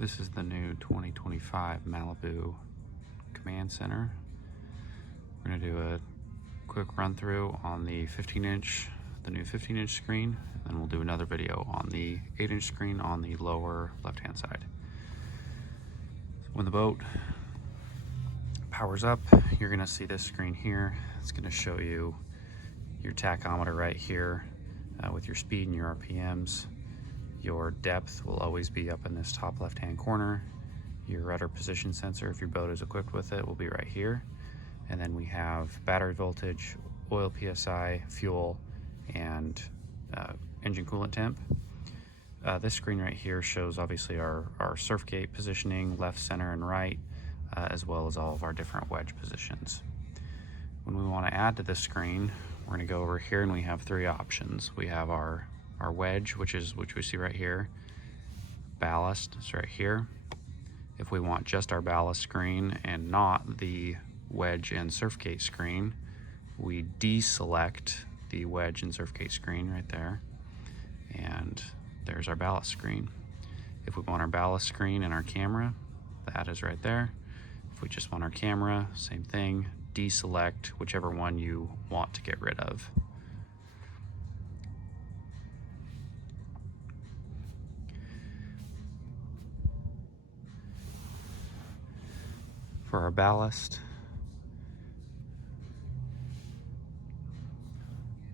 This is the new 2025 Malibu Command Center. We're going to do a quick run through on the 15-inch, the new 15-inch screen, and then we'll do another video on the 8-inch screen on the lower left-hand side. So when the boat powers up, you're going to see this screen here. It's going to show you your tachometer right here with your speed and your RPMs. Your depth will always be up in this top left-hand corner. Your rudder position sensor, if your boat is equipped with it, will be right here. And then we have battery voltage, oil PSI, fuel, and engine coolant temp. This screen right here shows obviously our surf gate positioning, left, center, and right, as well as all of our different wedge positions. When we want to add to this screen, we're going to go over here and we have three options. We have our wedge, which we see right here. Ballast is right here. If we want just our ballast screen and not the wedge and surf gate screen, we deselect the wedge and surf gate screen right there. And there's our ballast screen. If we want our ballast screen and our camera, that is right there. If we just want our camera, same thing, deselect whichever one you want to get rid of. For our ballast,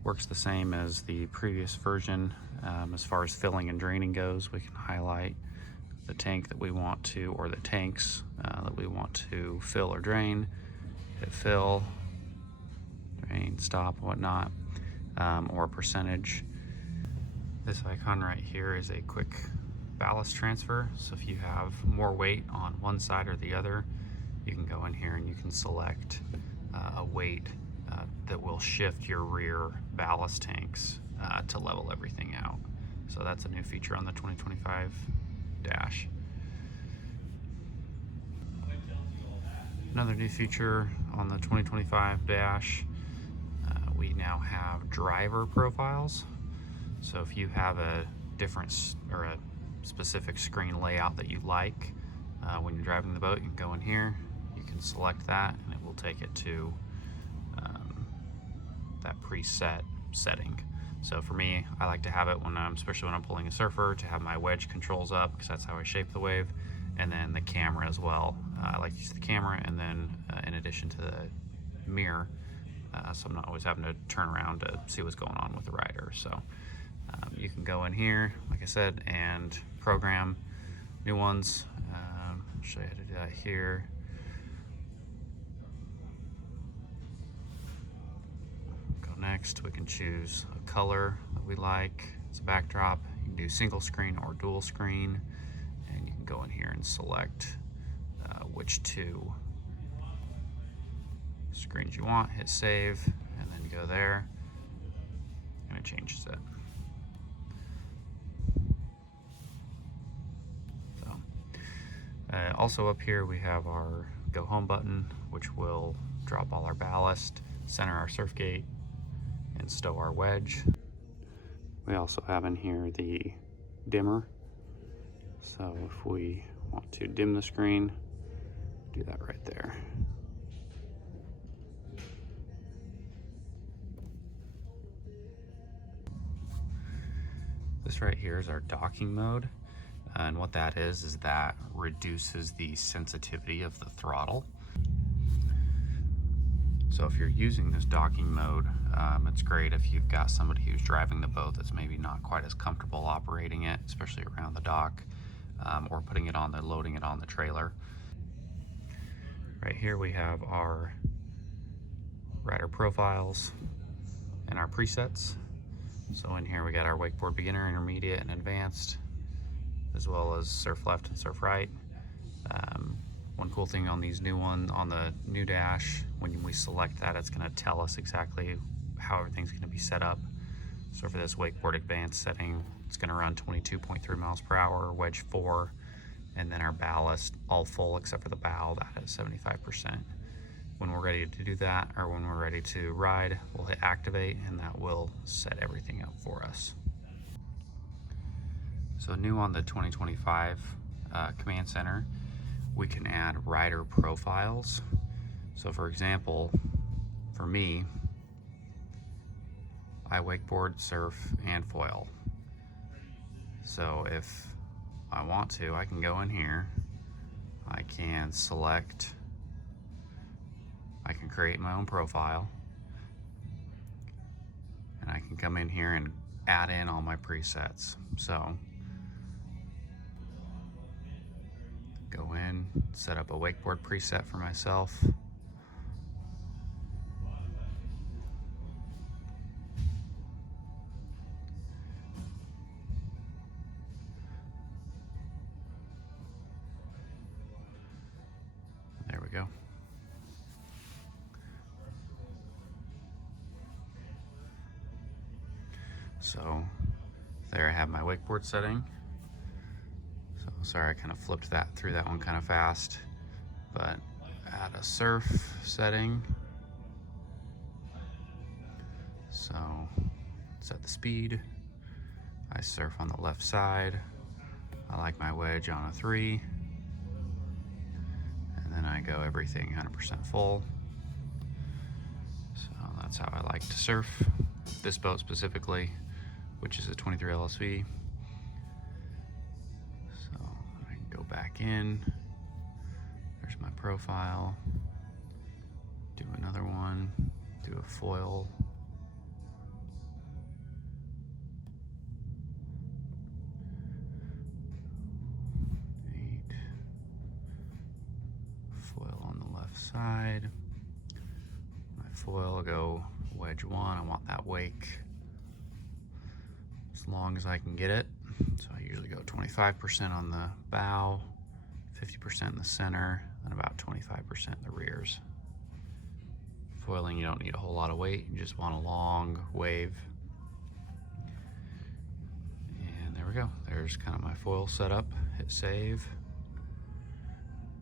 works the same as the previous version. As far as filling and draining goes, we can highlight the tank that we want to, or the tanks that we want to fill or drain. Hit fill, drain, stop, whatnot, or percentage. This icon right here is a quick ballast transfer. So if you have more weight on one side or the other, you can go in here and you can select a weight that will shift your rear ballast tanks to level everything out. So that's a new feature on the 2025 dash. Another new feature on the 2025 dash, we now have driver profiles. So if you have a different or a specific screen layout that you like, when you're driving the boat, you can go in here, you can select that, and it will take it to that preset setting. So for me, I like to have it when especially when I'm pulling a surfer, to have my wedge controls up, because that's how I shape the wave, and then the camera as well. I like to use the camera, and then in addition to the mirror, so I'm not always having to turn around to see what's going on with the rider. So you can go in here, like I said, and program new ones. I'll show you how to do that here. Next, we can choose a color that we like as a backdrop. You can do single screen or dual screen, and you can go in here and select which two screens you want, hit save, and then go there, and it changes it. So, also up here we have our go home button, which will drop all our ballast, center our surf gate, and stow our wedge. We also have in here the dimmer. So if we want to dim the screen, do that right there. This right here is our docking mode. And what that is that reduces the sensitivity of the throttle. So if you're using this docking mode, it's great if you've got somebody who's driving the boat that's maybe not quite as comfortable operating it, especially around the dock, or putting it on the, loading it on the trailer. Right here we have our rider profiles and our presets. So in here we got our wakeboard beginner, intermediate, and advanced, as well as surf left and surf right. One cool thing on these on the new dash, when we select that, it's going to tell us exactly how everything's going to be set up. So for this wakeboard advanced setting, it's going to run 22.3 miles per hour, wedge 4, and then our ballast all full except for the bow, that is 75%. When we're ready to do that, or when we're ready to ride, we'll hit activate, and that will set everything up for us. So new on the 2025 Command Center, we can add rider profiles. So for example, for me, I wakeboard, surf, and foil. So if I want to, I can go in here, I can select, I can create my own profile, and I can come in here and add in all my presets. So go in, set up a wakeboard preset for myself. There we go. So there I have my wakeboard setting. So sorry, I kind of flipped that through that one kind of fast, but add a surf setting. So set the speed. I surf on the left side. I like my wedge on a 3. And then I go everything 100% full. So that's how I like to surf this boat specifically, which is a 23 LSV. So I can go back in. There's my profile. Do another one. Do a foil. Foil on the left side. My foil, go wedge 1. I want that wake as long as I can get it. So I usually go 25% on the bow, 50% in the center, and about 25% in the rears. Foiling, you don't need a whole lot of weight, you just want a long wave. And there we go. There's kind of my foil setup. Hit save.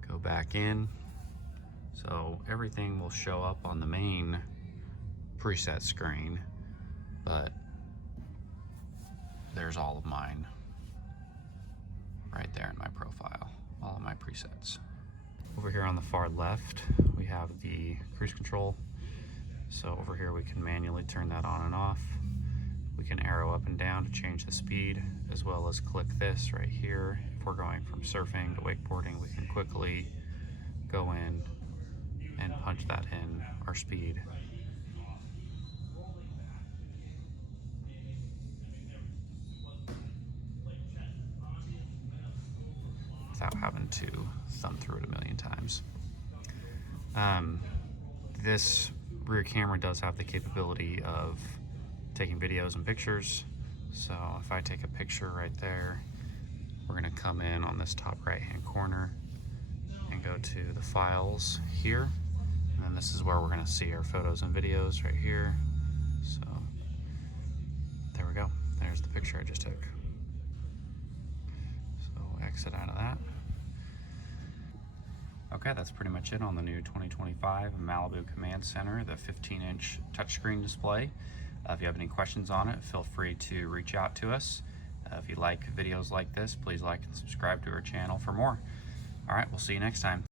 Go back in. So everything will show up on the main preset screen, but there's all of mine right there in my profile, all of my presets. Over here on the far left, we have the cruise control. So over here we can manually turn that on and off. We can arrow up and down to change the speed, as well as click this right here. If we're going from surfing to wakeboarding, we can quickly go in and punch that in our speed. Without having to thumb through it a million times. This rear camera does have the capability of taking videos and pictures. So if I take a picture right there, we're gonna come in on this top right hand corner and go to the files here. And then this is where we're gonna see our photos and videos right here. So there we go. There's the picture I just took. So exit out of that. Okay, that's pretty much it on the new 2025 Malibu Command Center, the 15-inch touchscreen display. If you have any questions on it, feel free to reach out to us. If you like videos like this, please like and subscribe to our channel for more. All right, we'll see you next time.